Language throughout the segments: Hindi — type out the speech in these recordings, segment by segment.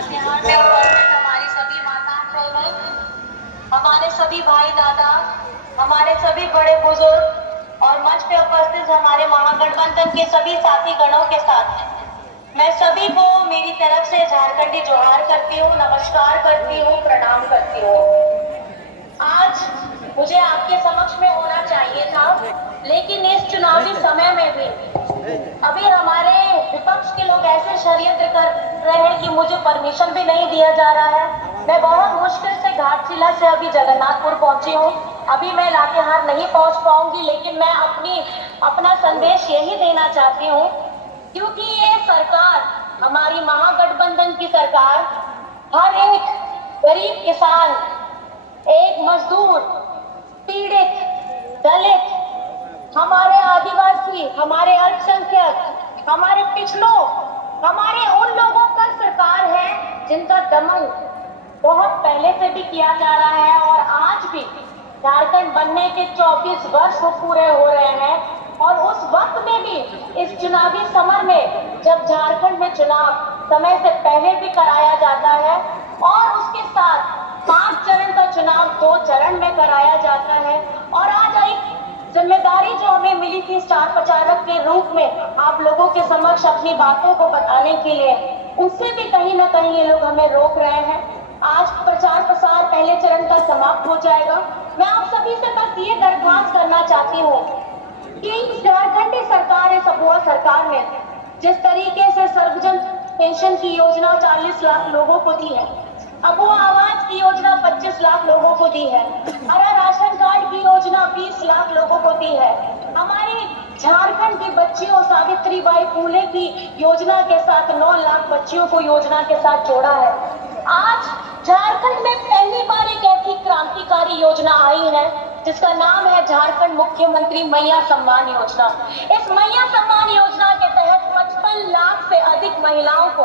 लातेहार में उपस्थित हमारी सभी माताएं बहनें, हमारे सभी भाई दादा, हमारे सभी बड़े बुजुर्ग और मंच पे उपस्थित हमारे महागठबंधन के सभी साथी गणों के साथ मैं सभी को मेरी तरफ से झारखंडी जोहार करती हूँ, नमस्कार करती हूँ, प्रणाम करती हूँ। आज मुझे आपके समक्ष में होना चाहिए था, लेकिन इस चुनावी समय में भी अभी हमारे विपक्ष के लोग ऐसे षड्यंत्र कर रहे हैं कि मुझे परमिशन भी नहीं दिया जा रहा है। मैं बहुत मुश्किल से घाटशिला से अभी जगन्नाथपुर पहुंची हूँ। अभी मैं लातेहार नहीं पहुंच पाऊंगी, लेकिन मैं अपना संदेश यही देना चाहती हूँ, क्योंकि ये सरकार, हमारी महागठबंधन की सरकार, हर एक गरीब किसान, एक मजदूर, पीड़ित, दलित, हमारे आदिवासी, हमारे अल्पसंख्यक, हमारे पिछड़ों, हमारे उन लोगों का सरकार है जिनका दमन बहुत पहले से भी किया जा रहा है और आज भी झारखंड बनने के 24 वर्ष पूरे हो रहे हैं। और उस वक्त में भी इस चुनावी समर में, जब झारखंड में चुनाव समय से पहले भी कराया जाता है और उसके साथ 5 चरण का चुनाव 2 चरण में कराया जाता है, और आज एक जिम्मेदारी जो हमें मिली थी स्टार प्रचारक के रूप में आप लोगों के समक्ष अपनी बातों को बताने के लिए, उससे भी कहीं ना कहीं ये लोग हमें रोक रहे हैं। आज प्रचार प्रसार पहले चरण का समाप्त हो जाएगा। मैं आप सभी से बस ये दरख्वास्त करना चाहती हूँ कि झारखंडी सरकार, इस अबुआ सरकार ने जिस तरीके से सर्वजन पेंशन की योजना 40 लाख लोगों को दी है, अबुआ आवास की योजना 25 लाख लोगों को दी है, हरा राशन कार्ड की योजना 20 लाख लोगों को दी है, हमारी झारखंड की बच्चियों सावित्रीबाई फूले की योजना के साथ 9 लाख बच्चियों को योजना के साथ जोड़ा है। आज झारखंड में पहली बार एक ऐसी क्रांतिकारी योजना आई है जिसका नाम है झारखंड मुख्यमंत्री मैया सम्मान योजना। इस मैया सम्मान योजना के तहत 55 लाख से अधिक महिलाओं को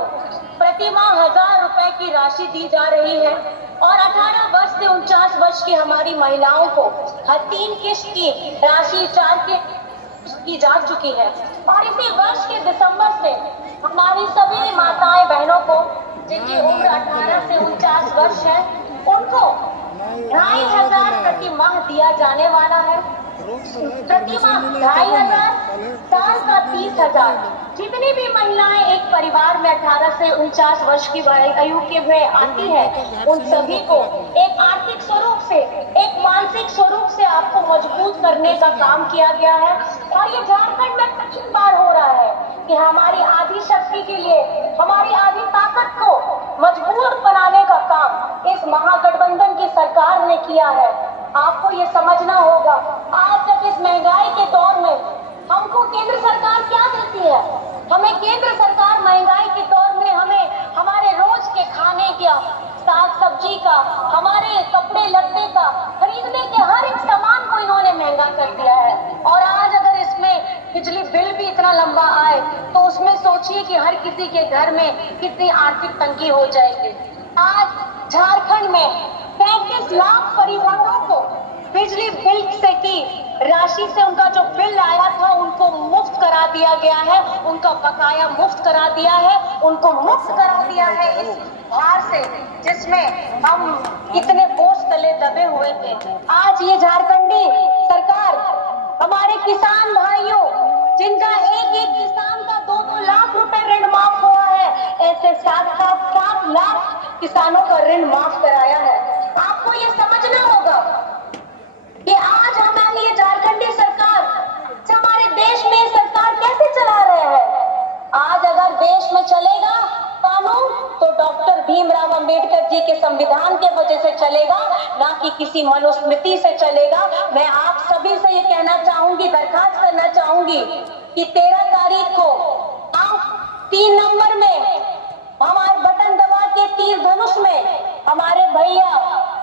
प्रति माह 1000 रुपए की राशि दी जा रही है और 18 वर्ष से 49 वर्ष की हमारी महिलाओं को हर 3 किश्त की राशि 4 की जा चुकी है। और इसी वर्ष के दिसंबर से हमारी सभी माताएं बहनों को जिनकी उम्र 18 से 49 वर्ष है, उनको 2500 प्रति माह दिया जाने वाला है। प्रति माह 2500, साल का 30,000। जितनी भी महिलाएं एक परिवार में 18 से 49 वर्ष की आयु के हुए आती है, उन सभी को एक आर्थिक स्वरूप से, एक मानसिक स्वरूप से आपको मजबूत करने का काम किया गया है। और ये झारखंड में पहली बार हो रहा है कि हमारी आदि शक्ति के लिए, हमारी आदि ताकत को मजबूत बनाने का काम इस महागठबंधन की सरकार ने किया है। आपको ये समझना होगा, आज जब इस महंगाई के दौर में हमको केंद्र सरकार क्या देती है, हमें केंद्र सरकार महंगाई के दौर में हमें हमारे रोज के खाने का, साग सब्जी का, हमारे कपड़े लत्ते का, खरीदने के हर एक सामान को इन्होंने महंगा कर दिया है। और आज अगर इसमें बिजली बिल भी इतना लंबा आए तो उसमें सोचिए कि हर किसी के घर में कितनी आर्थिक तंगी हो जाएगी। आज झारखंड में 35 लाख परिवारों को बिजली बिल से की राशि से उनका जो बिल आया था उनको मुफ्त करा दिया गया है, उनका बकाया मुफ्त करा दिया है, उनको मुक्त करा दिया है इस भार से जिसमें हम इतने बोझ तले दबे हुए थे। आज ये झारखंडी सरकार हमारे किसान भाइयों, जिनका एक एक किसान का 2-2 लाख रुपए ऋण माफ हुआ है, ऐसे 7 लाख किसानों का ऋण माफ कराया है। आपको ये समझना होगा कि आज हमारी ये झारखंडी सरकार, हमारे देश में सरकार कैसे चला रहे हैं। आज अगर देश में चलेगा कानून तो डॉक्टर भीमराव अंबेडकर जी के संविधान के वजह से चलेगा, ना कि किसी मनुस्मृति से चलेगा। मैं आप सभी से ये कहना चाहूंगी, दरखास्त करना चाहूंगी कि 13 तारीख को आप 3 नंबर में हमारे बटन दबा के तीर धनुष में हमारे भैया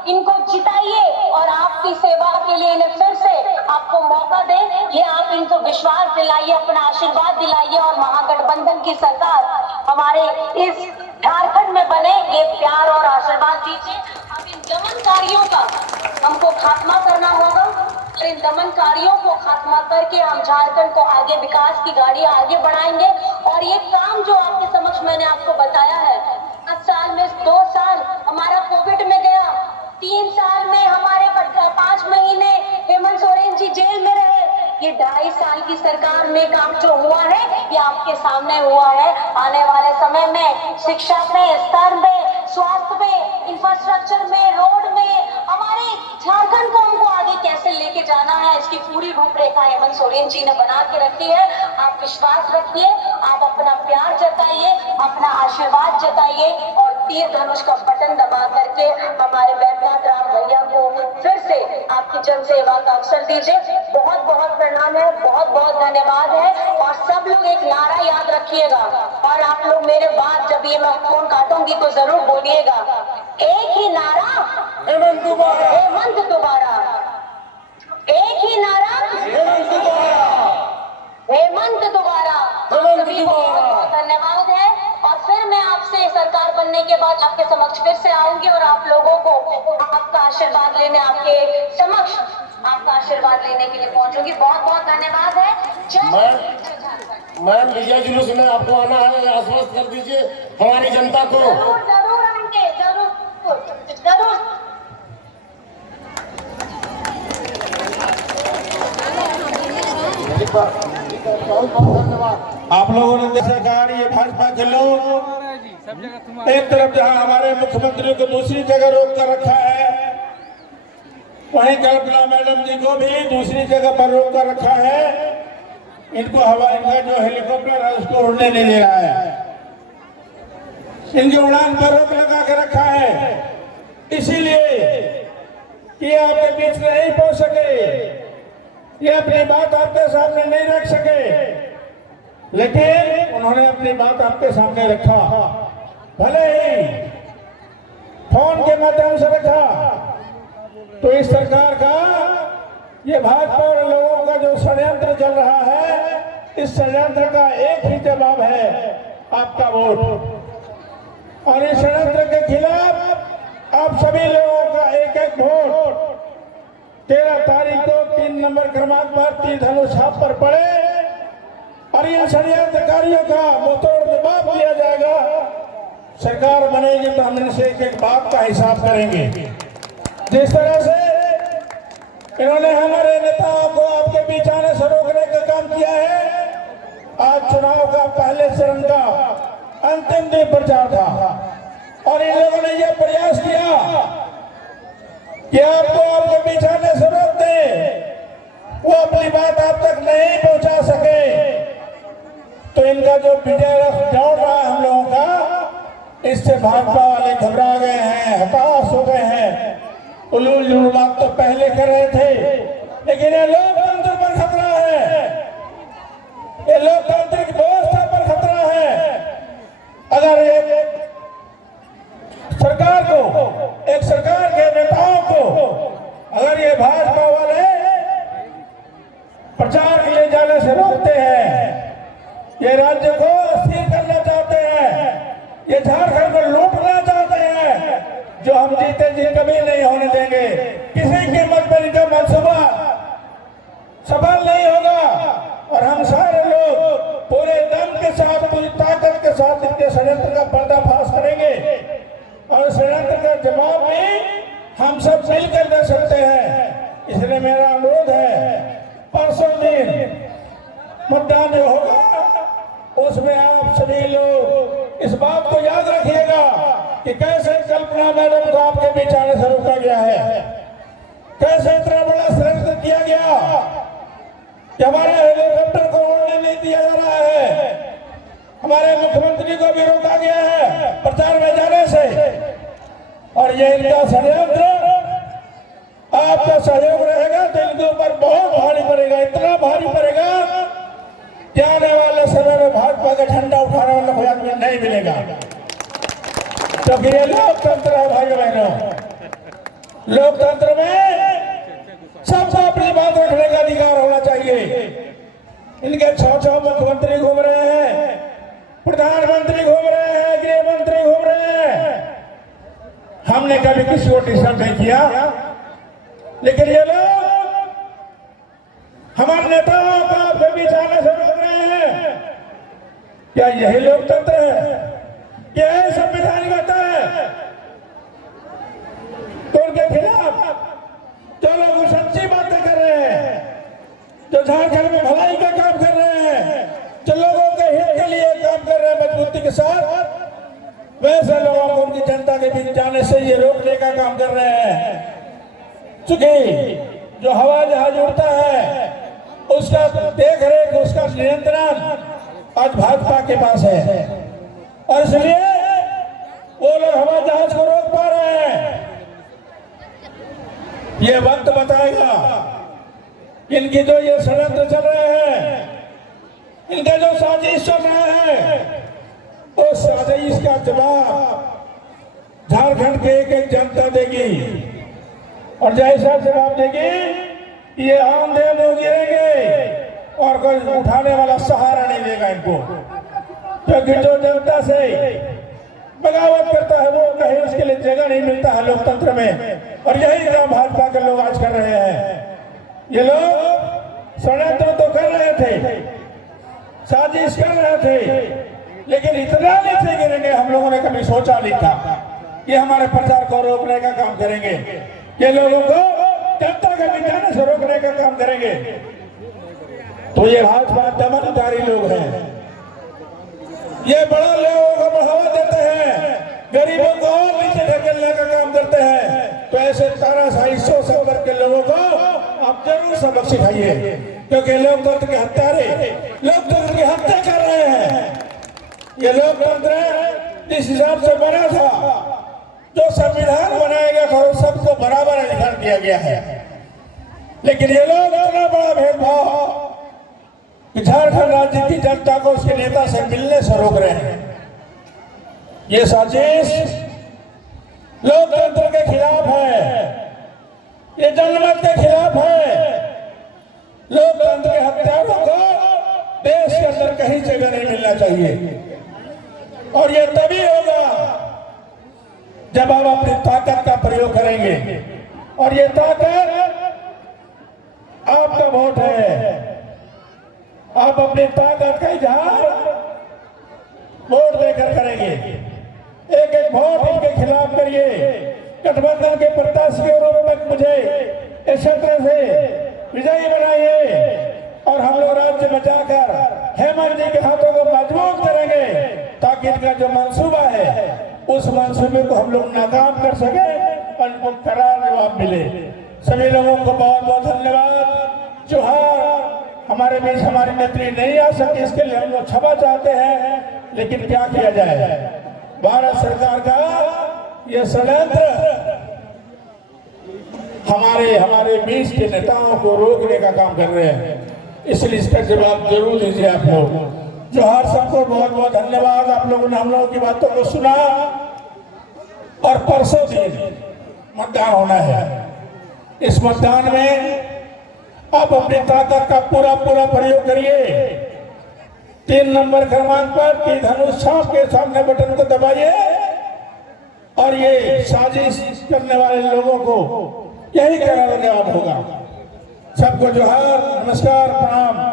इनको जिताइए और आपकी सेवा के लिए इन्हें फिर से आपको मौका दें। ये आप इनको विश्वास दिलाइए, अपना आशीर्वाद दिलाइए और महागठबंधन की सरकार हमारे इस झारखंड में बने, ये प्यार और आशीर्वाद दीजिए। अब इन दमनकारियों का हमको खात्मा करना होगा और इन दमनकारियों को खात्मा करके हम झारखंड को आगे, विकास की गाड़ी आगे बढ़ाएंगे। और ये काम जो आपके समक्ष मैंने आपको बताया है, 5 साल में सामने हुआ है। आने वाले समय में शिक्षा में, स्तर में, स्वास्थ्य में, इंफ्रास्ट्रक्चर में, रोड में हमारे झारखंड को हमको आगे कैसे लेके जाना है, इसकी पूरी रूपरेखा हेमंत सोरेन जी ने बना के रखी है। आप विश्वास रखिए, आप अपना प्यार जताइए, अपना आशीर्वाद जताइए और तीर धनुष का बटन दबा करके हमारे बैद्यनाथ राम भैया को फिर से आपकी जन सेवा का अवसर दीजिए। बहुत बहुत प्रणाम है, बहुत बहुत धन्यवाद है। और सब लोग एक नारा याद रखिएगा और आप लोग मेरे बाद जब ये मैं फोन काटूंगी तो जरूर बोलिएगा, एक ही नारा हेमंत दोबारा, हेमंत दोबारा, एक ही नारा हेमंत दोबारा, हेमंत दोबारा। हेमंत सभी को बहुत दोबारा। बहुत धन्यवाद है। और फिर मैं आपसे सरकार बनने के बाद आपके समक्ष फिर से आऊंगी और आप लोगों को आपका आशीर्वाद लेने, आपके समक्ष आपका आशीर्वाद लेने के लिए पहुंचूंगी। बहुत बहुत धन्यवाद है। मैम विजय जुलूस में आपको आना है, आश्वस्त कर दीजिए हमारी जनता को। जरूर जरूर आएंगे, जरूर जरूर। आप लोगों ने सरकार, ये भाजपा के लोग एक तरफ जहां हमारे मुख्यमंत्री को दूसरी जगह रोक कर रखा है, वहीं कल्पना मैडम जी को भी दूसरी जगह पर रोक कर रखा है। इनको हवाई का जो हेलीकॉप्टर है उसको उड़ने नहीं दे रहा है, इनकी उड़ान पर रोक लगा के रखा है, इसीलिए कि आपके बीच नहीं पहुंच सके, ये अपनी बात आपके सामने नहीं रख सके। लेकिन उन्होंने अपनी बात आपके सामने रखा, भले ही फोन के माध्यम से रखा। तो इस सरकार का, ये भाजपा और लोगों का जो षड्यंत्र चल रहा है, इस षड्यंत्र का एक ही जवाब है, आपका वोट। और इस षड्यंत्र के खिलाफ आप सभी लोगों का एक एक वोट 13 तारीख को 3 नंबर क्रमांक पर तीर धनुष छाप पर पड़े और इन षड्यंत्रकारियों का मुंहतोड़ जवाब दिया जाएगा। सरकार बनेगी तो हम इनसे एक एक बात का हिसाब करेंगे। जिस तरह से इन्होंने हमारे नेताओं को आपके बीच आने से रोकने का काम किया है, आज चुनाव का पहले चरण का अंतिम दिन प्रचार था और इन लोगों ने यह प्रयास किया कि आपको आपके बीच आने से रोक दे, वो अपनी बात आप तक नहीं पहुंचा सके। तो इनका जो विजय रथ दौड़ रहा है हम लोगों का, इससे भाजपा वाले घबरा गए हैं, हताश हो गए हैं। उलूल जुलूल बात तो पहले कर रहे थे, लेकिन ये लोकतंत्र पर खतरा है, ये लोकतांत्रिक व्यवस्था पर खतरा है। अगर एक सरकार को, एक सरकार के नेताओं को अगर ये भाजपा वाले प्रचार के लिए जाने से रोकते हैं, ये राज्य को अस्थिर करना चाहते हैं, ये झारखंड को लूटना चाहते हैं, जो हम जीते जी कभी नहीं होने देंगे। किसी कीमत पर इनका मंसूबा सफल नहीं होगा और हम सारे लोग पूरे दम के साथ, पूरी ताकत के साथ इनके षड्यंत्र का पर्दाफाश करेंगे और षड्यंत्र का जवाब भी हम सब मिलकर दे सकते हैं। इसलिए मेरा अनुरोध है, परसों दिन मतदान जो होगा उसमें आप सभी लोग इस बात को याद रखिएगा कि कैसे कल्पना मैडम को आपके बीच आने से रोका गया है, कैसे इतना बड़ा षड्यंत्र किया गया कि हमारे हेलीकॉप्टर को उड़ने नहीं दिया जा रहा है, हमारे मुख्यमंत्री को भी रोका गया है प्रचार में जाने से। और ये इनका षड्यंत्र, आपका सहयोग रहेगा तो इनके ऊपर बहुत भारी पड़ेगा, इतना भारी पड़ेगा कि आने वाले समय में भाजपा का झंडा उठाने वाला कोई आदमी नहीं मिलेगा। तो फिर ये लोकतंत्र है भाइयों बहनों, लोकतंत्र में सबको अपनी बात रखने का अधिकार होना चाहिए। इनके 6 मुख्यमंत्री घूम रहे हैं, प्रधानमंत्री घूम रहे हैं, गृह मंत्री घूम रहे हैं, हमने कभी किसी को डिस्टर्ब नहीं किया। लेकिन ये लोग हमारे नेताओं को आपके बीच आने से रोक रहे हैं। क्या यही लोकतंत्र है? क्या यही संवैधानिकता है? तो उनके खिलाफ जो लोग सच्ची बातें कर रहे हैं, जो झारखंड में भलाई का काम कर रहे हैं, जो लोगों के हित के लिए के साथ वैसे लोगों को उनकी जनता के बीच जाने से ये रोकने का काम कर रहे हैं। चूंकि जो हवाई जहाज उड़ता है उसका देख रेख, उसका नियंत्रण आज भाजपा के पास है और इसलिए वो लोग हवाई जहाज को रोक पा रहे हैं। ये वक्त बताएगा इनकी जो ये षड्यंत्र चल रहे हैं, इनका जो साजिश चल रहा है, उस साजिश का जवाब झारखंड के एक एक जनता देगी और जैसा जवाब देगी ये आंधे मुंह गिरेंगे और कोई उठाने वाला सहारा नहीं देगा इनको, क्योंकि जो जनता से बगावत करता है वो कहीं उसके लिए जगह नहीं मिलता है लोकतंत्र में। और यही काम भाजपा के लोग आज कर रहे हैं। ये लोग षड्यंत्र तो कर रहे थे, साजिश कर रहे थे, लेकिन इतना नीचे गिरेंगे हम लोगों ने कभी सोचा नहीं था। ये हमारे प्रचार को रोकने का काम करेंगे, ये लोगों को जनता के बीच जाने से रोकने का काम करेंगे। तो ये भाजपा दमनकारी लोग हैं, ये बड़ा लोगों को बढ़ावा देते हैं, गरीबों को और नीचे ढकेलने का काम करते हैं। तो ऐसे तानाशाही शोषण वर्ग के लोगों को आप जरूर सबक सिखाइए, क्योंकि लोकतंत्र के हत्यारे लोकतंत्र की हत्या कर रहे हैं। ये लोकतंत्र जिस हिसाब से बना था, जो संविधान बनाया गया था, वो सबको बराबर अधिकार दिया गया है, लेकिन ये लोग इतना बड़ा भेदभाव झारखंड राज्य की जनता को उसके नेता से मिलने से रोक रहे हैं। ये साजिश लोकतंत्र के खिलाफ है, ये जनमत के खिलाफ है। लोकतंत्र के हत्यारों को देश के अंदर कहीं जगह नहीं मिलना चाहिए और ये तभी होगा जब आप अपनी ताकत का प्रयोग करेंगे और ये ताकत आपका वोट है। आप अपनी ताकत का इजहार वोट देकर करेंगे। एक एक वोट इनके खिलाफ करिए। गठबंधन के प्रत्याशी के रूप में मुझे इस क्षेत्र से विजयी बनाइए और हम लोग राज्य में जाकर हेमंत जी के हाथों को मजबूत करेंगे, ताकि इनका जो मंसूबा है उस मंसूबे को हम लोग नाकाम कर सके और इनको करार जवाब मिले। सभी लोगों को बहुत बहुत धन्यवाद। जोहार। हमारे बीच हमारी नेत्री नहीं आ सकती, इसके लिए हम लोग क्षमा चाहते हैं, लेकिन क्या किया जाए। भारत सरकार का ये षड्यंत्र हमारे बीच के नेताओं को रोकने का काम कर रहे हैं, इसलिए इसका जवाब जरूर दीजिए आप लोग। जोहार। सबको बहुत बहुत धन्यवाद। आप लोगों ने हम लोगों की बातों को सुना और परसों दिन मतदान होना है। इस मतदान में आप अपनी ताकत का पूरा प्रयोग करिए। 3 नंबर क्रमांक पर की धनुष छाप के सामने बटन को दबाइए और ये साजिश करने वाले लोगों को यही करारा जवाब होगा। सबको जोहार, नमस्कार, प्रणाम।